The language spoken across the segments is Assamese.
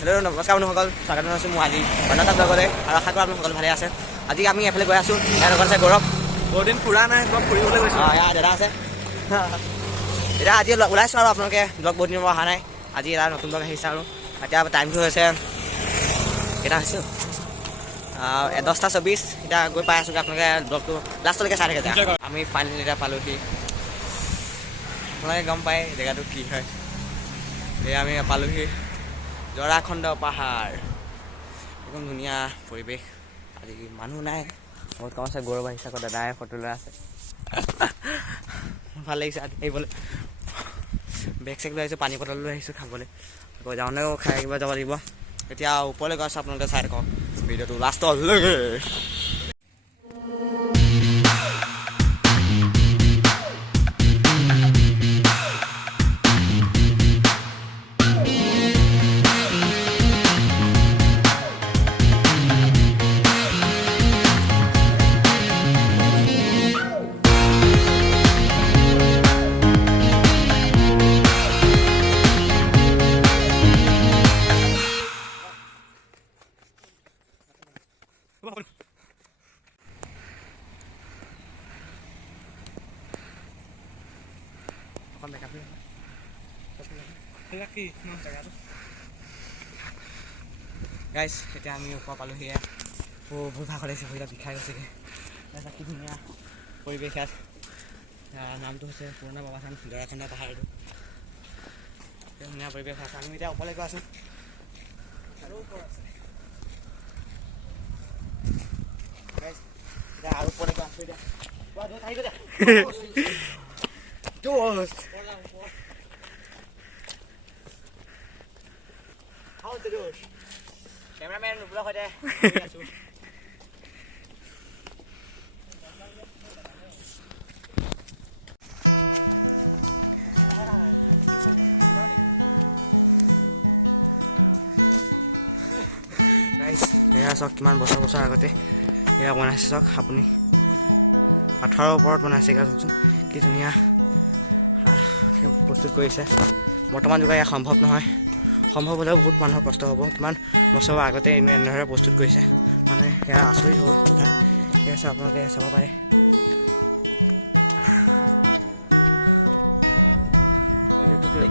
হেল্ল' নমস্কাৰ বন্ধুসকল, স্বাগতম জনাইছোঁ মই আজি অন্য এটা ব্লগলৈ আৰু আশা কৰোঁ আপোনালোক সকলো ভালে আছে। আজি আমি এফালে গৈ আছোঁ, ইয়াৰ লগত আছে গৌৰৱ। বহুত দিন ফুৰা নাই, অলপ ফুৰিবলৈ গৈছোঁ। ইয়াৰ দাদা আছে। এতিয়া আজি ওলাইছোঁ আৰু আপোনালোকে ব্লগ বহুত দিনৰ পৰা অহা নাই। আজি এটা নতুন ব্লগ আহিছে আৰু এতিয়া টাইমটো হৈছে কেইটা হৈছোঁ 10:24। এতিয়া গৈ পাই আছোঁ, আপোনালোকে ব্লগটো লাষ্টলৈকে চাই থাকে। আমি ফাইনেলি এতিয়া পালোহি। আপোনালোকে গম পায় জেগাটো কি হয়। এয়া আমি পালোহি জৰাখণ্ড পাহাৰ। একদম ধুনীয়া পৰিৱেশ। আজি মানুহ নাই, বহুত কম আছে। গৌৰৱ আহিছে, আকৌ দাদাই ফটো লৈ আছে। ভাল লাগিছে আহিবলৈ। বেগ চেগ লৈ আহিছোঁ, পানী বটল লৈ আহিছোঁ খাবলৈ। আকৌ যাওঁতেও খাই কিবা যাব লাগিব। এতিয়া ওপৰলৈ গৈ আছোঁ, আপোনালোকে চাই থাকক ভিডিঅ'টো লাষ্টলৈকে। গাইজ এতিয়া আমি ওপৰ পালোহি। বহুত ভাগ লাগিছে, ভৰিটা বিষাই গৈছেগৈ। তাৰপিছত কি ধুনীয়া পৰিৱেশ ইয়াত। নামটো হৈছে পুৰণা বাবাথান জৰাখণ্ড পাহাৰ। এইটো ধুনীয়া পৰিৱেশ আছে। আমি এতিয়া ওপৰলৈ গৈ আছোঁ আৰু ওপৰ আছে এতিয়া আৰু ওপৰলৈ গৈ আছোঁ। কেমেৰামেন ৰুবুলৰ সৈতে আছোঁ। এয়া চাওক কিমান বছৰ আগতে এয়া বনাইছে। চাওক আপুনি পাথৰৰ ওপৰত বনাইছে। চাওকচোন কি ধুনীয়া প্ৰস্তুত কৰিছে। বৰ্তমান যুগত এয়া সম্ভৱ নহয়। সম্ভৱ হ'লেও বহুত মানুহৰ কষ্ট হ'ব। কিমান বছৰৰ আগতে এনেদৰে প্ৰস্তুত কৰিছে, মানে সেয়া আচৰিত হ'ব কথা। ঠিক আছে, আপোনালোকে চাব পাৰে।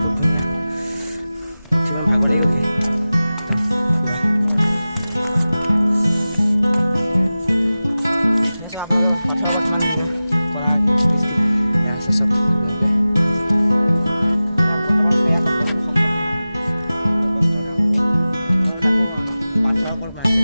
খুব ধুনীয়া। উঠিমান ভাগৰ লাগি গ'লগৈ একদম পুৰা। চাওক আপোনালোকে পাথৰৰ পৰা কিমান ধুনীয়া কৰা সৃষ্টি এয়া আছে। চাওক আপোনালোকে বৰ্তমান সেয়া সম্ভৱ নহয়। তাকো পাথৰৰ ওপৰত বনাইছে।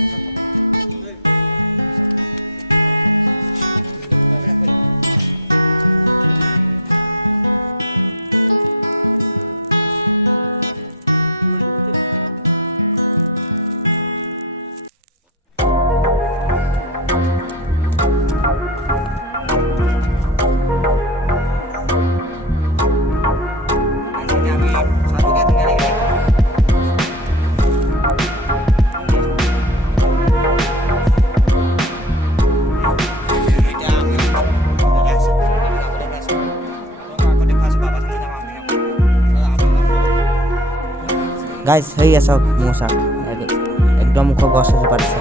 গাইজ সেয়া চাওক মোৰ চাওক একদম ওখ গছ এজোপা দিছে।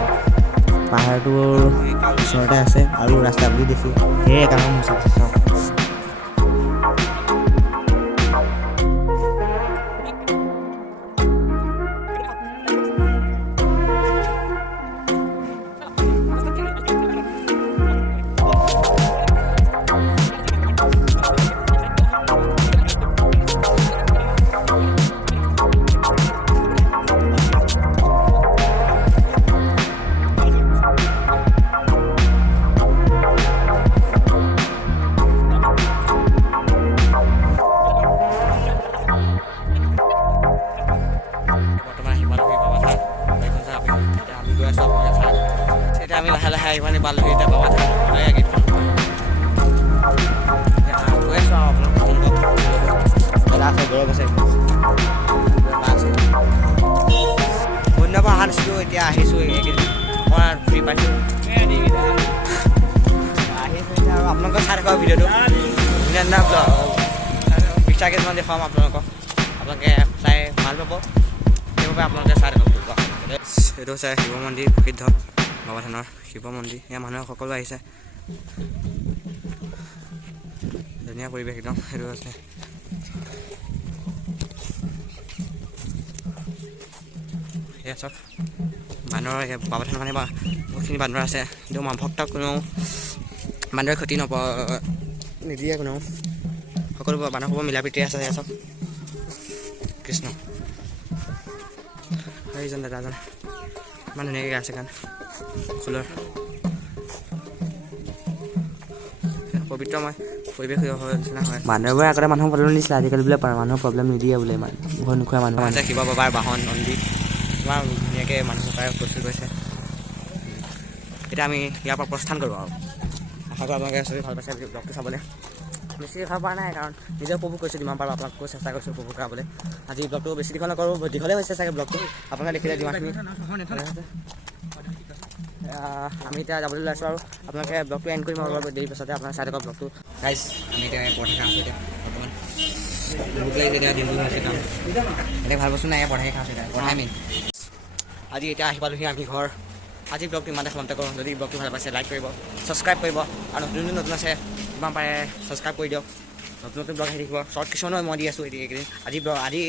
পাহাৰটোৰ ওচৰতে আছে আৰু ৰাস্তা বুলি দিছোঁ। সেই একাংশ মোৰ চাওক চাওক। এতিয়া আমি লাহে লাহে আহিবানি পালোহি। এতিয়া বাবা গৈ আছোঁ আৰু দাদা আছে, গৌৰৱ আছে, অন্য পৰা অহা নাছিলোঁ। এতিয়া আহিছোঁ, এইকেইদিন অকণমান ফ্ৰী পাইছোঁ। আহিছোঁ এতিয়া আৰু আপোনালোকক চাই থাকক ভিডিঅ'টো। ধুনীয়া ধুনীয়া পিকচাৰ কেইটামান দেখুৱাম আপোনালোকক। আপোনালোকে চাই ভাল পাব, সেইবাবে আপোনালোকে চাই থাকক। এইটো হৈছে শিৱ মন্দিৰ প্ৰসিদ্ধ বাবা থানৰ শিৱ মন্দিৰ। ইয়াৰ মানুহে সকলো আহিছে, ধুনীয়া পৰিৱেশ একদম। সেইটো আছে এয়া চব বান্দৰ, বাবা থান মানে বহুতখিনি বান্দৰ আছে, কিন্তু ভক্তক কোনো বান্দৰে ক্ষতি নিদিয়ে, কোনো সকলো বান্দৰ সকলো মিলা প্ৰীতি আছে। এয়া চব কৃষ্ণ এইজন দাদাজন ইমান ধুনীয়াকৈ গাই আছে গান খোলৰ পবিত্ৰময় পৰিৱেশ নিচিনা হয়। মানুহবোৰে আগতে মানুহক প্ৰব্লেম দিছিলে, আজিকালি বোলে মানুহৰ প্ৰব্লেম নিদিয়ে বোলে। ইমান ভয় নোখোৱা মানুহ আছে শিৱ বাবাৰ বাহন নন্দী, ইমান ধুনীয়াকৈ মানুহবোৰে প্ৰস্তুত কৰিছে। এতিয়া আমি ইয়াৰ পৰা প্ৰস্থান কৰোঁ আৰু আশা কৰোঁ আপোনালোকে চবেই ভাল পাইছে ব্লগটো চাবলৈ। বেছি ভাল পোৱা নাই, কাৰণ নিজে উপভোগ কৰিছোঁ, যিমান পাৰোঁ আপোনালোকো চেষ্টা কৰিছোঁ উপভোগ কৰাবলৈ। আজি ব্লগটো বেছি দীঘল নকৰোঁ, দীঘলেই হৈছে চাগে ব্লগটো, আপোনালোকে দেখিলে যিমানখিনি। আমি এতিয়া যাবলৈ ওলাইছোঁ আৰু আপোনালোকে ব্লগটো এণ্ড কৰিম অলপ দেৰি পাছতে আপোনাৰ চাই থাকক ব্লগটো। গাইজ আমি এতিয়া পৰঠা খাইছোঁ, এতিয়া বৰ্তমান ভোক লাগিছে, এতিয়া দিনটো হৈছে কাম, এতিয়া ভাল বস্তু নাই, পৰঠাই খাইছোঁ, এতিয়া পৰঠাই মেইন। আজি এতিয়া আহি পালোঁহি আমি ঘৰ। আজি ব্লগটো ইমানতে সমাপ্ত কৰোঁ। যদি ব্লগটো ভাল পাইছে লাইক কৰিব, ছাবস্ক্ৰাইব কৰিব, আৰু নতুন আছে যিমান পাৰে ছাবস্ক্ৰাইব কৰি দিয়ক। নতুন ব্লগ আহি থাকিব, শ্বৰ্ট কিছুমানো মই দি আছোঁ এইকেইদিন। আজি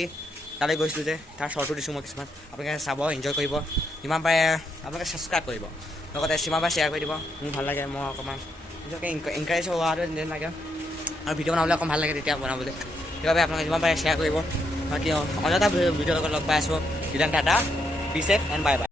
তালৈ গৈছিলোঁ যে তাৰ শ্বৰ্টো দিছোঁ মই কিছুমান, আপোনালোকে চাব, এনজয় কৰিব। যিমান পাৰে আপোনালোকে ছাবস্ক্ৰাইব কৰিব, লগতে যিমান পাৰে শ্বেয়াৰ কৰি দিব। মোৰ ভাল লাগে, মই অকণমান নিজকে এনকাৰেজ হোৱাটো যেন লাগে, আৰু ভিডিঅ' বনাবলৈ অকণ ভাল লাগে তেতিয়া বনাবলৈ। সেইবাবে আপোনালোকে যিমান পাৰে শ্বেয়াৰ কৰিব। বাকী অন্য এটা ভিডিঅ'ৰ লগত লগ পাই আছোঁ। Tata, be safe and bye by.